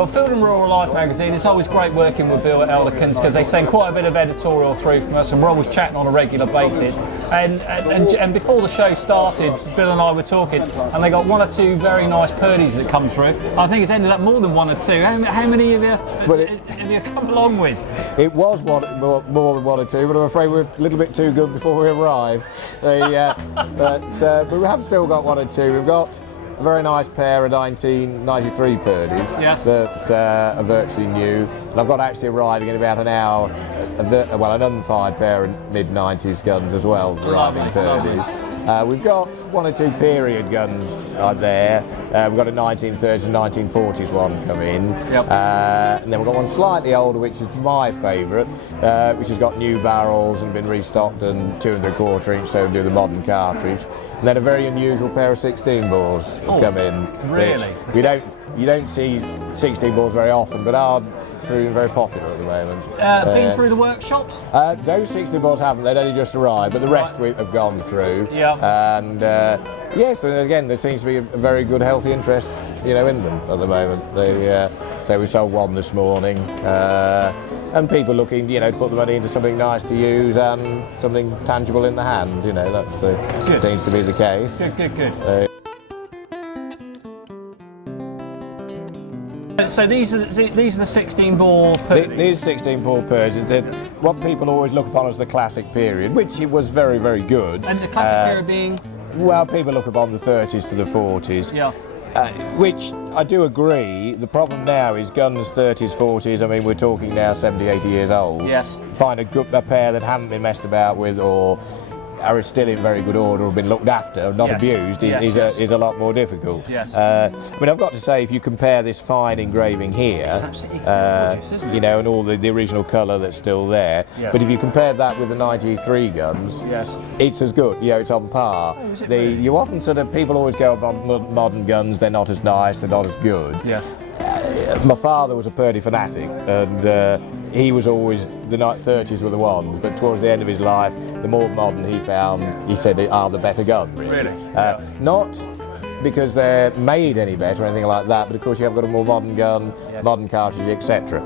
Well, Field and Rural Life magazine, it's always great working with Bill Elderkins because they send quite a bit of editorial through from us and we're always chatting on a regular basis. And before the show started, Bill and I were talking and they got one or two very nice Purdeys that come through. I think it's ended up more than one or two. How many have you come along with? It was more than one or two, but I'm afraid we're a little bit too good before we arrived. But we have still got one or two. We've got a very nice pair of 1993 Purdeys that are virtually new. And I've got actually arriving in about an hour, an unfired pair of mid-90s guns as well, arriving Purdeys. We've got one or two period guns there. We've got a 1930s and 1940s one come in. And then we've got one slightly older, which is my favourite, which has got new barrels and been restocked and 2 3/4 inch, so we do the modern cartridge. And then a very unusual pair of 16 bores have come in. Really? You don't see 16 bores very often, but are proving very popular at the moment. Been through the workshops? Those 16 bores haven't, they'd only just arrived, but the rest we have gone through. And yes, and again, there seems to be a very good, healthy interest, in them at the moment. So we sold one this morning, and people looking, to put the money into something nice to use and something tangible in the hand. That seems to be the case. Good. So these are the 16 bore Purdeys? These 16 bore Purdeys, what people always look upon as the classic period, which it was very, very good. And the classic period being? Well, people look upon the 30s to the 40s. Yeah. Which I do agree. The problem now is guns 30s, 40s, I mean we're talking now 70, 80 years old. Yes. Find a pair that haven't been messed about with or are still in very good order or been looked after, not abused, is a lot more difficult. Yes. I've got to say, if you compare this fine engraving here, it's absolutely gorgeous, isn't it? And all the original colour that's still there, but if you compare that with the 93 guns, it's as good. It's on par. Oh, is it really? You often people always go about modern guns, they're not as nice, they're not as good. Yeah. My father was a Purdey fanatic, and he was always the 30s were the one. But towards the end of his life, the more modern he found, he said they are the better gun. Really? Not because they're made any better or anything like that, but of course you have got a more modern gun, modern cartridge, etc.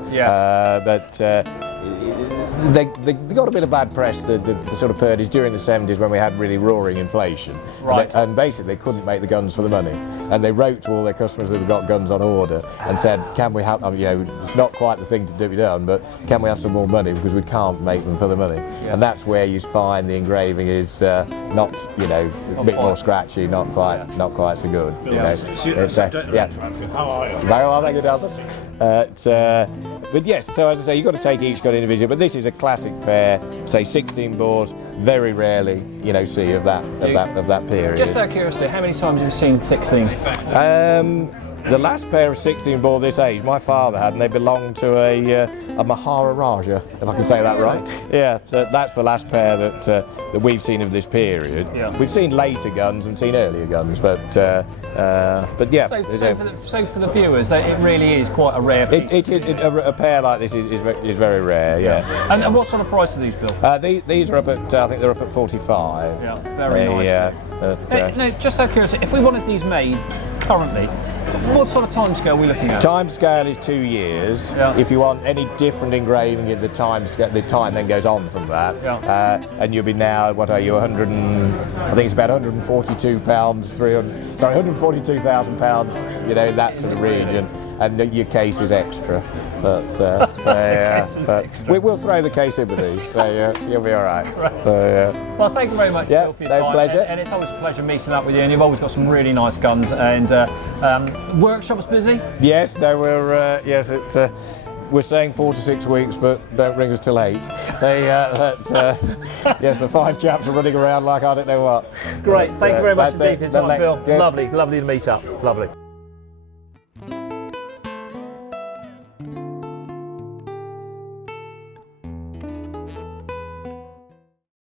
They got a bit of bad press, the sort of Purdeys during the 70s when we had really roaring inflation. Right. And basically they couldn't make the guns for the money. And they wrote to all their customers that have got guns on order and said, can we have, it's not quite the thing to be done, but can we have some more money because we can't make them for the money. And that's where you find the engraving is not, a bit more scratchy, not quite so good. How are you? Very well, thank you, but yes, so as I say, you've got to take each gun individually, but this is a classic pair, say 16 bores, very rarely, see of that period. Just out of curiosity, how many times have you seen 16? The last pair of 16 bore this age, my father had, and they belonged to a Maharaja, if I can say that right. Yeah, that's the last pair that we've seen of this period. We've seen later guns and seen earlier guns, but yeah. So for the viewers, it really is quite a rare piece. A pair like this is very rare. Yeah. And what sort of price are these, Bill? These are up at I think they're up at 45. Yeah, very nice. No, just out of curiosity, if we wanted these made currently, what sort of timescale are we looking at? Timescale is 2 years. If you want any different engraving, the time then goes on from that. And you'll be now, what are you, I think it's about £142,000, that sort of region. And your case is extra. But we'll throw the case in with these, so you'll be all right. Well, thank you very much, Bill, for your time. Pleasure. And it's always a pleasure meeting up with you, and you've always got some really nice guns. And workshop's busy? Yes, no, we're saying 4 to 6 weeks, but don't ring us till 8. Yes, the 5 chaps are running around like I don't know what. Great, thank you very much indeed for your time, Bill. Yeah. Lovely to meet up. Lovely.